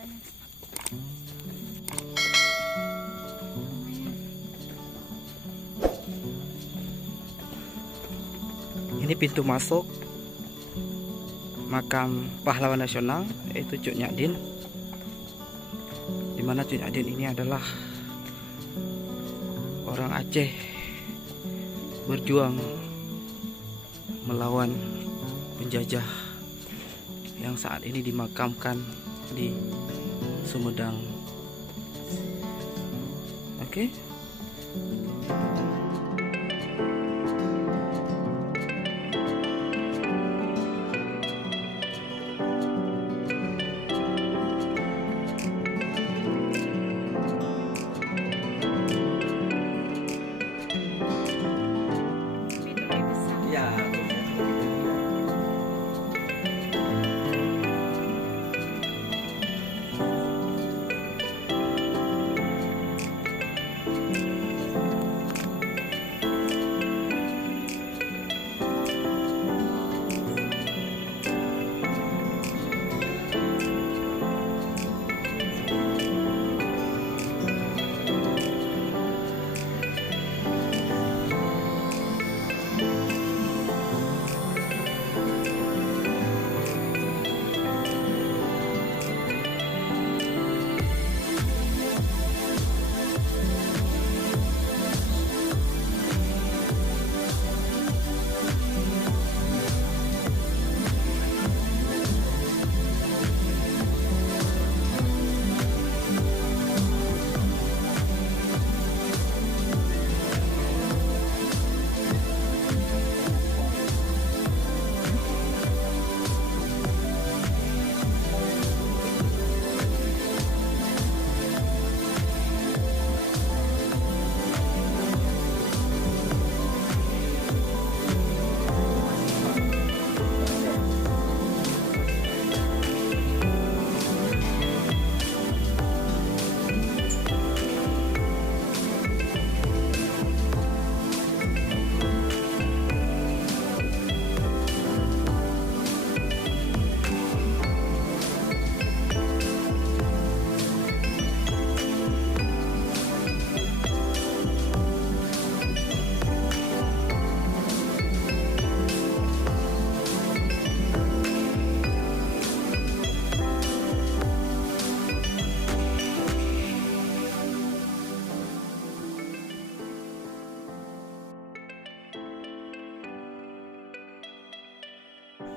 barandanya. Ini pintu masuk makam pahlawan nasional, yaitu Cuk Nyadin. Dimana Cuk Nyadin ini adalah orang Aceh berjuang melawan penjajah yang saat ini dimakamkan di Sumedang. Oke. Pintu lebih besar. Ya,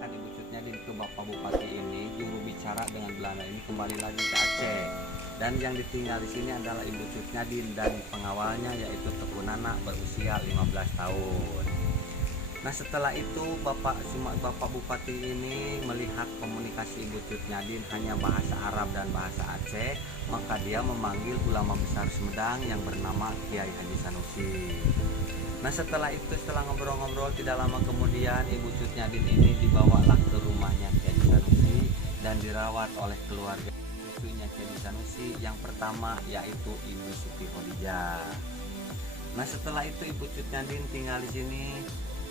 Ibu Cut Nyadin ke Bapak Bupati ini, juru bicara dengan Belanda ini kembali lagi ke Aceh. Dan yang ditinggal di sini adalah Ibu Cut Nyadin dan pengawalnya yaitu Teku Nana berusia 15 tahun. Nah setelah itu Bapak Bupati ini melihat komunikasi Ibu Cut Nyadin hanya bahasa Arab dan bahasa Aceh, maka dia memanggil ulama besar Sumedang yang bernama Kiai Haji Sanusi. Nah setelah itu, setelah ngobrol-ngobrol tidak lama kemudian Ibu Cut Nyadin ini dibawalah ke rumahnya Kiai Haji Sanusi dan dirawat oleh keluarga cucunya Kiai Haji Sanusi yang pertama yaitu Ibu Siti Khadijah. Nah setelah itu Ibu Cut Nyadin tinggal di sini.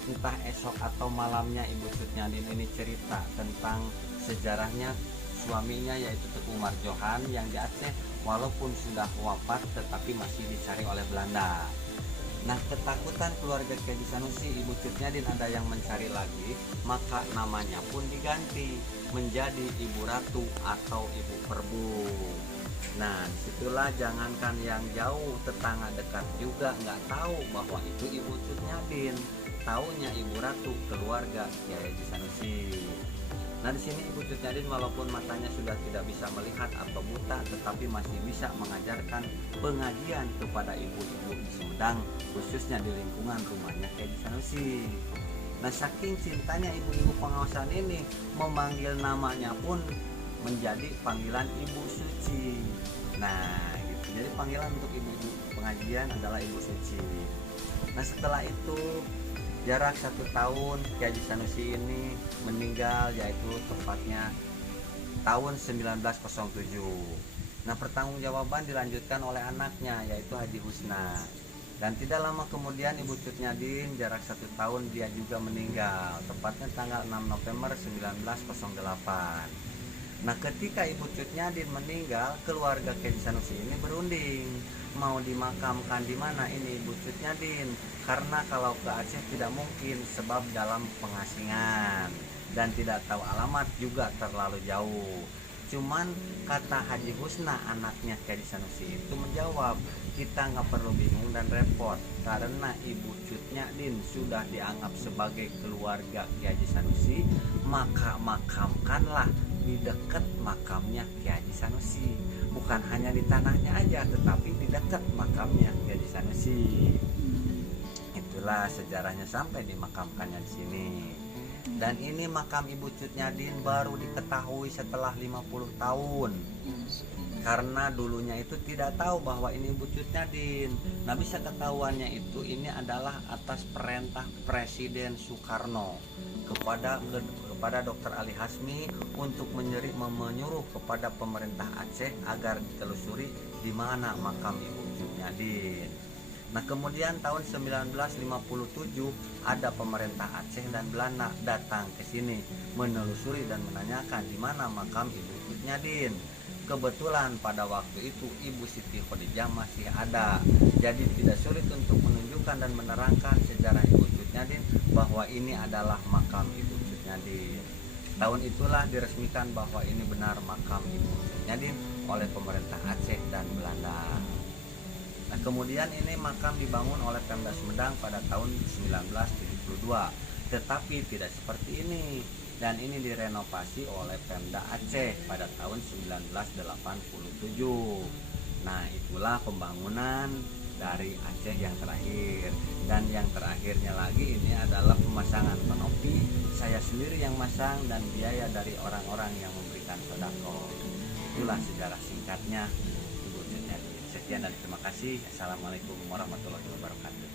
Entah esok atau malamnya Ibu Cut Nyadin ini cerita tentang sejarahnya suaminya yaitu Teku Marjohan yang di Aceh walaupun sudah wafat tetapi masih dicari oleh Belanda. Nah ketakutan keluarga Kiai Haji Sanusi, Ibu Cut Nyadin ada yang mencari lagi, maka namanya pun diganti menjadi Ibu Ratu atau Ibu Perbu. Nah disitulah jangankan yang jauh, tetangga dekat juga nggak tahu bahwa itu Ibu Cut Nyadin, taunya Ibu Ratu keluarga Kiai Haji Sanusi. Nah di sini Ibu Cut Nyadin walaupun matanya sudah tidak bisa melihat atau buta, tetapi masih bisa mengajarkan pengajian kepada ibu-ibu di Sumedang, khususnya di lingkungan rumahnya Kiai Haji Sanusi. Nah saking cintanya ibu-ibu pengawasan ini, memanggil namanya pun menjadi panggilan Ibu Suci. Nah gitu. Jadi panggilan untuk ibu-ibu pengajian adalah Ibu Suci. Nah setelah itu jarak 1 tahun Kiai Haji Sanusi ini meninggal, yaitu tepatnya tahun 1907. Nah pertanggungjawaban dilanjutkan oleh anaknya yaitu Haji Husna. Dan tidak lama kemudian Ibu Cut Nyadin jarak 1 tahun dia juga meninggal, tepatnya tanggal 6 November 1908. Nah, ketika Ibu Cut Nyadin meninggal, keluarga Kiai Sanusi ini berunding mau dimakamkan di mana ini Ibu Cut Nyadin, karena kalau ke Aceh tidak mungkin sebab dalam pengasingan dan tidak tahu alamat juga terlalu jauh. Cuman kata Haji Husna, anaknya Kiai Sanusi itu menjawab, kita nggak perlu bingung dan repot karena Ibu Cut Nyadin sudah dianggap sebagai keluarga Kiai Sanusi, maka makamkanlah di dekat makamnya Kiai Sanusi, bukan hanya di tanahnya aja tetapi di dekat makamnya Kiai Sanusi. Itulah sejarahnya sampai dimakamkannya di sini. Dan ini makam Ibu Cut Nyadin baru diketahui setelah 50 tahun. Karena dulunya itu tidak tahu bahwa ini Ibu Cut Nyadin. Nah, bisa ketahuannya itu ini adalah atas perintah Presiden Soekarno kepada Dr. Ali Hasmi untuk menyuruh kepada pemerintah Aceh agar ditelusuri di mana makam Ibu Cut Nyadin. Nah, kemudian tahun 1957 ada pemerintah Aceh dan Belanda datang ke sini menelusuri dan menanyakan di mana makam Ibu Cut Nyadin. Kebetulan pada waktu itu Ibu Siti Khadijah masih ada. Jadi tidak sulit untuk menunjukkan dan menerangkan sejarah Ibu Cut Nyadin bahwa ini adalah makam Ibu Cut Nyadin. Tahun itulah diresmikan bahwa ini benar makam Ibu Cut Nyadin oleh pemerintah Aceh dan Belanda. Nah, kemudian ini makam dibangun oleh Pemda Sumedang pada tahun 1972, tetapi tidak seperti ini, dan ini direnovasi oleh Pemda Aceh pada tahun 1987. Nah, itulah pembangunan dari Aceh yang terakhir. Dan yang terakhirnya lagi ini adalah pemasangan kanopi, saya sendiri yang masang dan biaya dari orang-orang yang memberikan sedekah. Itulah sejarah singkatnya Ibu Cut Nyadin. Sekian dan terima kasih. Assalamualaikum warahmatullahi wabarakatuh.